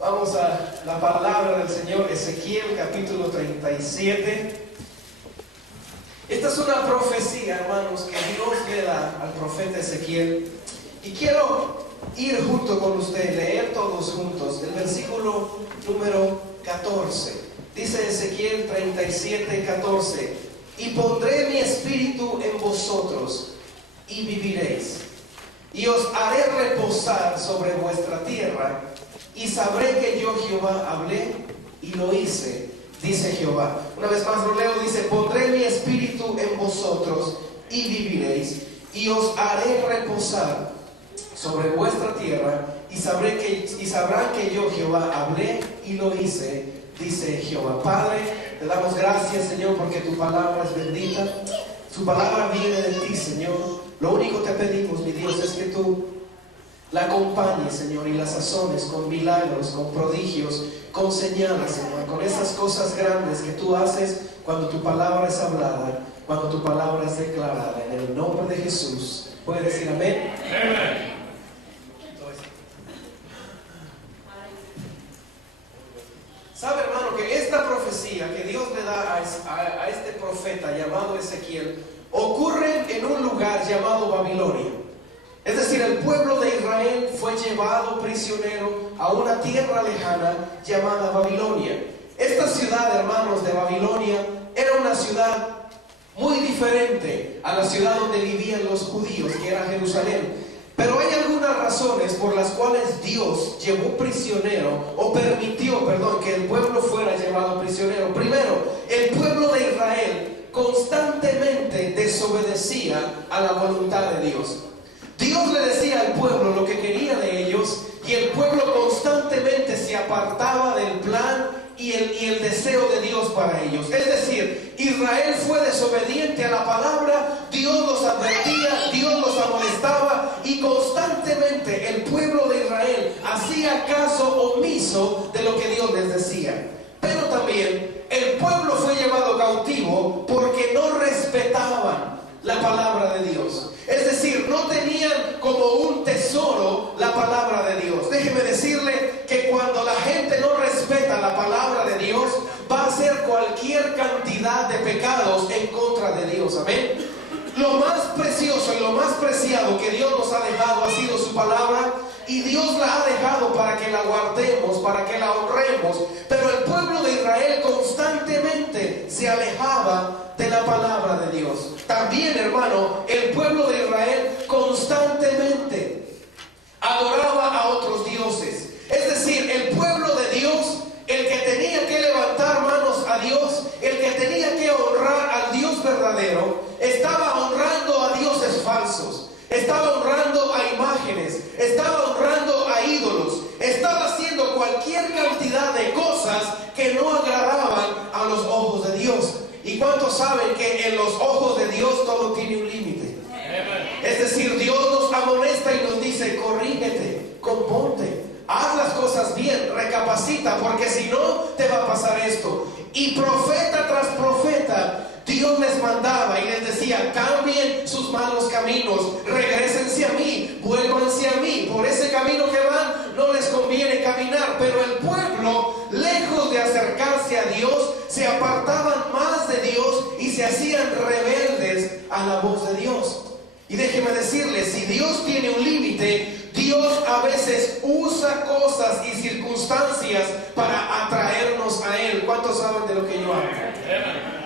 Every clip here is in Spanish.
Vamos a la palabra del Señor, Ezequiel capítulo 37. Esta es una profecía, hermanos, que Dios le da al profeta Ezequiel. Y quiero ir junto con usted, leer todos juntos el versículo número 14. Dice Ezequiel 37, 14: y pondré mi espíritu en vosotros y viviréis, y os haré reposar sobre vuestra tierra, y sabré que yo Jehová hablé y lo hice, dice Jehová. Una vez más lo leo, dice: pondré mi espíritu en vosotros y viviréis, y os haré reposar sobre vuestra tierra, y sabrán que yo Jehová hablé y lo hice, dice Jehová. Padre, te damos gracias, Señor, porque tu palabra es bendita. Tu palabra viene de ti, Señor. Lo único que pedimos, mi Dios, es que tú la acompañes, Señor, y la sazones con milagros, con prodigios, con señales, Señor, con esas cosas grandes que tú haces cuando tu palabra es hablada, cuando tu palabra es declarada. En el nombre de Jesús. ¿Puede decir amén? Amén. ¿Sabe, hermano, que esta profecía que Dios le da a este profeta llamado Ezequiel ocurre en un lugar llamado Babilonia? Es decir, el pueblo de Israel fue llevado prisionero a una tierra lejana llamada Babilonia. Esta ciudad, hermanos, de Babilonia era una ciudad muy diferente a la ciudad donde vivían los judíos, que era Jerusalén. Pero hay algunas razones por las cuales Dios llevó prisionero, o permitió, que el pueblo fuera llevado prisionero. Primero, el pueblo de Israel constantemente desobedecía a la voluntad de Dios. Dios le decía al pueblo lo que quería de ellos, y el pueblo constantemente se apartaba del plan y el deseo de Dios para ellos. Es decir, Israel fue desobediente a la palabra, Dios los advertía, Dios los amonestaba, y constantemente el pueblo de Israel hacía caso omiso de lo que Dios les decía. Pero también el pueblo fue llevado cautivo porque no respetaban la palabra de Dios. Es decir, no tenían como un tesoro la palabra de Dios. Déjeme decirle que cuando la gente no respeta la palabra de Dios, va a hacer cualquier cantidad de pecados en contra de Dios. Amén. Lo más precioso y lo más preciado que Dios nos ha dejado ha sido su palabra, y Dios la ha dejado para que la guardemos, para que la honremos. Pero el pueblo de Israel constantemente se alejaba de la palabra de Dios. También, hermano, el pueblo de Israel constantemente adoraba a otros dioses. Es decir, el pueblo de Dios, el que tenía que levantar manos a Dios, el que tenía que honrar al Dios verdadero, estaba honrando a dioses falsos, estaba honrando a imágenes, estaba honrando a ídolos, estaba haciendo cualquier cantidad de cosas que no agradaban a los ojos de Dios. ¿Y cuántos saben que en los ojos de Dios todo tiene un límite? Es decir, Dios nos amonesta y nos dice: corrígete, componte, haz las cosas bien, recapacita, porque si no te va a pasar esto. Y profeta tras profeta, Dios les mandaba y les decía: cambien sus malos caminos, regrésense a mí, vuélvanse a mí. Por ese camino que van no les conviene caminar. Pero el pueblo, lejos de acercarse a Dios, se apartaban más de Dios y se hacían rebeldes a la voz de Dios. Y déjeme decirles, si Dios tiene un límite, Dios a veces usa cosas y circunstancias para atraernos a Él. ¿Cuántos saben de lo que yo hablo?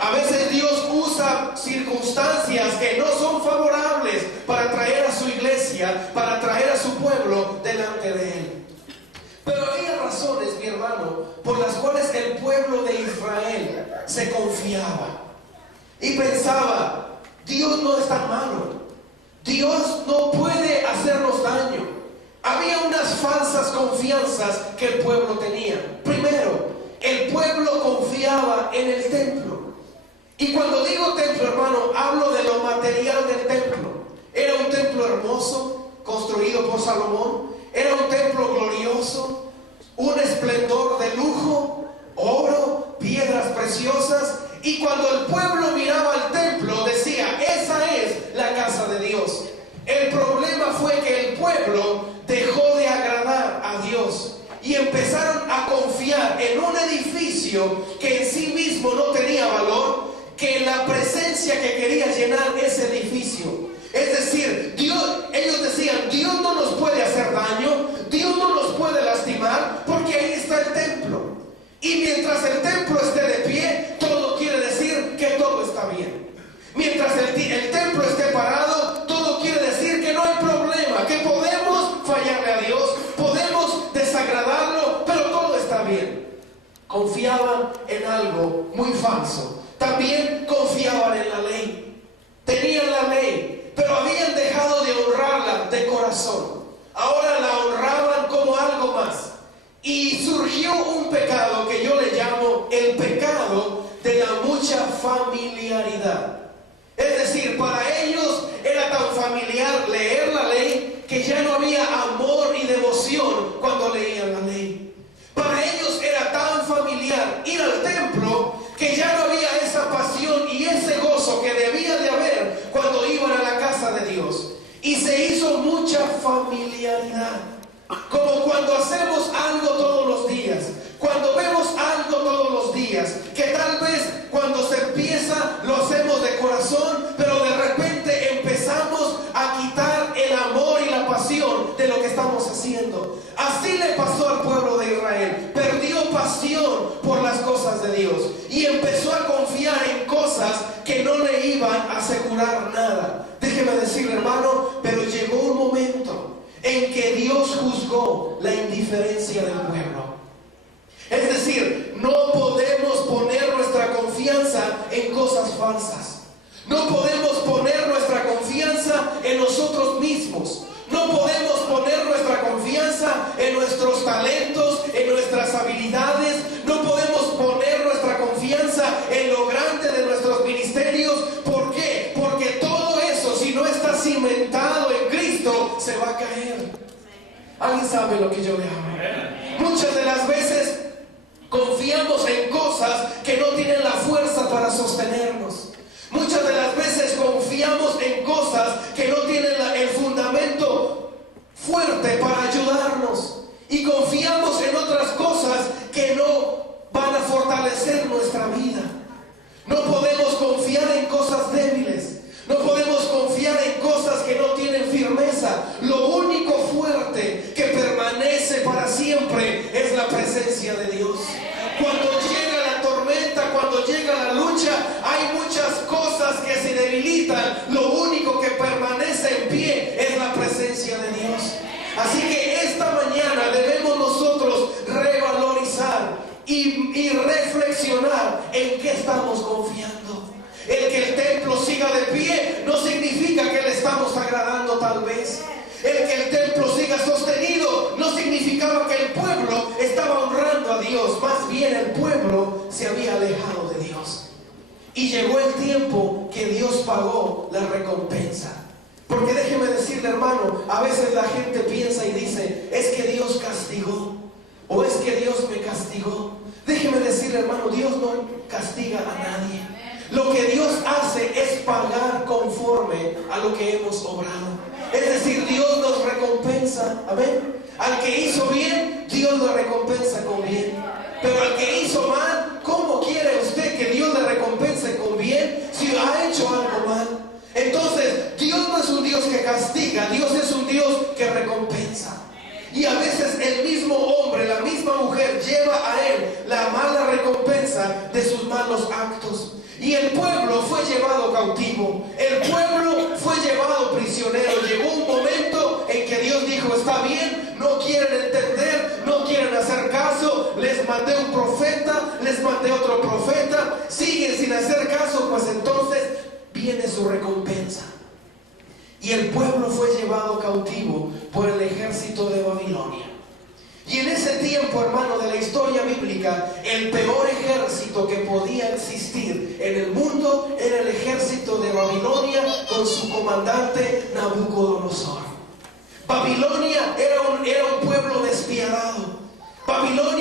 A veces Dios usa circunstancias que no son favorables para traer a su iglesia, para traer a su pueblo delante de Él. Pero había razones, mi hermano, por las cuales el pueblo de Israel se confiaba y pensaba: Dios no es tan malo, Dios no puede hacernos daño. Había unas falsas confianzas que el pueblo tenía. Primero, el pueblo confiaba en el templo. Y cuando digo templo, hermano, hablo de lo material del templo. Era un templo hermoso, construido por Salomón. Era un templo glorioso, un esplendor de lujo, oro, piedras preciosas. Y cuando el pueblo miraba al templo, decía: esa es la casa de Dios. El problema fue que el pueblo dejó de agradar a Dios. y empezaron a confiar en un edificio que en sí mismo no tenía valor, que en la presencia que quería llenar ese edificio. Es decir, ellos decían, Dios no nos puede hacer daño, Dios no nos puede lastimar, porque ahí está el templo. Y mientras el templo esté de pie, todo quiere decir que todo está bien. Mientras el templo esté parado, todo quiere decir que no hay problema, que podemos fallarle a Dios, podemos desagradarlo, pero todo está bien. Confiaban en algo muy falso. También confiaban en la ley. Tenían la ley, pero habían dejado de honrarla de corazón. Ahora la honraban como algo más. Y surgió un pecado que yo le llamo el pecado de la mucha familiaridad. Es decir, para ellos era tan familiar leer la ley que ya no había amor y devoción cuando leían la ley. Para ellos era tan familiar ir al templo que ya no había esa pasión y ese gozo que debía de haber cuando iban a la casa de Dios. Y se hizo mucha familiaridad. Como cuando hacemos algo todos los días, cuando vemos algo todos los días, que tal vez cuando se empieza lo hacemos de corazón, pero de repente empezamos a quitar el amor y la pasión de lo que estamos haciendo. Así le pasó al pueblo de Israel. Perdió pasión por las cosas de Dios y empezó a confiar en cosas que no le iban a asegurar nada. Déjeme decirle, hermano, pero llegó un momento en que Dios juzgó la indiferencia del pueblo. Es decir, no podemos poner nuestra confianza en cosas falsas. No podemos poner nuestra confianza en nosotros mismos. No podemos poner nuestra confianza en nuestros talentos, en nuestras habilidades. No podemos poner nuestra confianza en lo grande de nuestros ministerios. ¿Por qué? Porque todo eso, si no está cimentado en Cristo, se va a caer. ¿Alguien sabe lo que yo le hablo? Muchas de las veces confiamos en cosas que no tienen la fuerza para sostenernos. Muchas de las veces confiamos en cosas que no tienen el fundamento fuerte para ayudarnos. Y confiamos en otras cosas que no van a fortalecer nuestra vida. No podemos confiar en cosas débiles. No podemos confiar en cosas que no tienen firmeza. Lo único fuerte que permanece para siempre es la presencia de Dios. Cuando llega la tormenta, cuando llega la lucha, hay muchas cosas que se debilitan. Lo único que permanece en pie es la presencia de Dios. Así que esta mañana debemos nosotros revalorizar y reflexionar en qué estamos confiando. El que el templo siga de pie no significa que le estamos agradando tal vez. El que el templo siga sostenido no significaba que el pueblo estaba honrando a Dios. Más bien el pueblo se había alejado de Dios. Y llegó el tiempo que Dios pagó la recompensa. Porque déjeme decirle, hermano, a veces la gente piensa y dice, es que Dios castigó, o es que Dios me castigó. Déjeme decirle, hermano, Dios no castiga a nadie. Lo que Dios hace es pagar conforme a lo que hemos obrado. Es decir, Dios nos recompensa. Amén. Al que hizo bien, Dios lo recompensa con bien. Pero al que hizo mal, ¿cómo quiere usted que Dios le recompense con bien si ha hecho algo mal? Entonces, Dios no es un Dios que castiga, Dios es un Dios que recompensa. Y a veces el mismo hombre, la misma mujer lleva a él la mala recompensa de sus malos actos. Y el pueblo fue llevado cautivo, el pueblo fue llevado prisionero. Llegó un momento en que Dios dijo, está bien, no quieren entender, no quieren hacer caso, les mandé un profeta, les mandé otro profeta, siguen sin hacer caso, pues entonces viene su recompensa. Y el pueblo fue llevado cautivo por el ejército de Babilonia. Y en ese tiempo, hermano, de la historia bíblica, el peor ejército que podía existir en el mundo era el ejército de Babilonia con su comandante Nabucodonosor. Babilonia era un pueblo despiadado. Babilonia